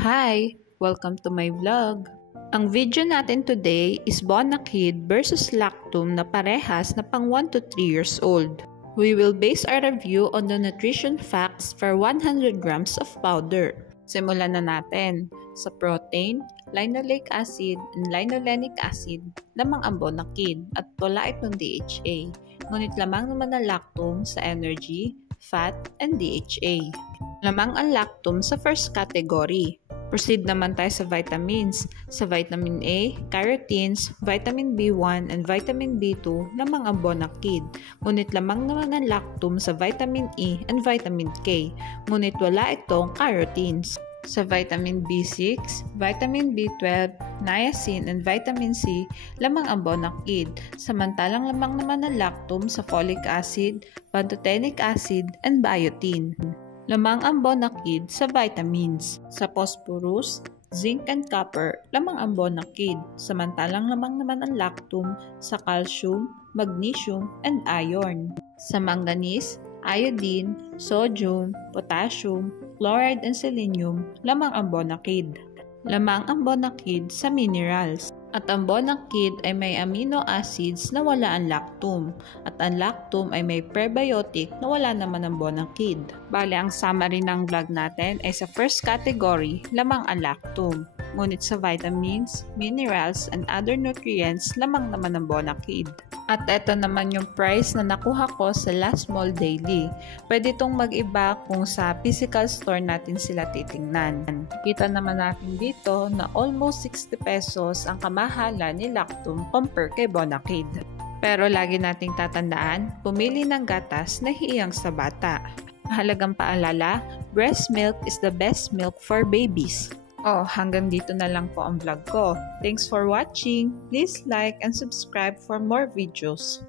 Hi! Welcome to my vlog. Ang video natin today is Bonakid versus Lactum na parehas na pang 1 to 3 years old. We will base our review on the nutrition facts for 100 grams of powder. Simulan na natin. Sa protein, linoleic acid and linolenic acid, lamang ang Bonakid at wala itong DHA. Ngunit lamang naman ang Lactum sa energy, fat, and DHA. Lamang ang Lactum sa first category. Proceed naman tayo sa vitamins. Sa vitamin A, carotenes, vitamin B1, and vitamin B2 lamang ang Bonakid. Ngunit lamang naman ang Lactum sa vitamin E and vitamin K. Ngunit wala itong carotenes. Sa vitamin B6, vitamin B12, niacin, and vitamin C, lamang ang Bonakid. Samantalang lamang naman ang Lactum sa folic acid, pantothenic acid, and biotin. Lamang ang Bonakid sa vitamins. Sa phosphorus, zinc, and copper, lamang ang Bonakid. Samantalang lamang naman ang Lactum sa calcium, magnesium, and iron. Sa manganese, iodine, sodium, potassium, chloride, and selenium, lamang ang Bonakid. Lamang ang Bonakid sa minerals. At ang Bonakid ay may amino acids na wala ang Lactum. At ang Lactum ay may prebiotic na wala naman ang Bonakid. Bale, ang summary ng vlog natin ay sa first category, lamang ang Lactum. Ngunit sa vitamins, minerals, and other nutrients, lamang naman ang Bonakid. At eto naman yung price na nakuha ko sa Last Mall Daily. Pwede itong mag-iba kung sa physical store natin sila titingnan. Kita naman natin dito na almost 60 pesos ang kamahalan ni Lactum compare kay Bonakid. Pero lagi nating tatandaan, pumili ng gatas na hiyang sa bata. Mahalagang paalala, breast milk is the best milk for babies. Hanggang dito na lang po ang vlog ko. Thanks for watching. Please like and subscribe for more videos.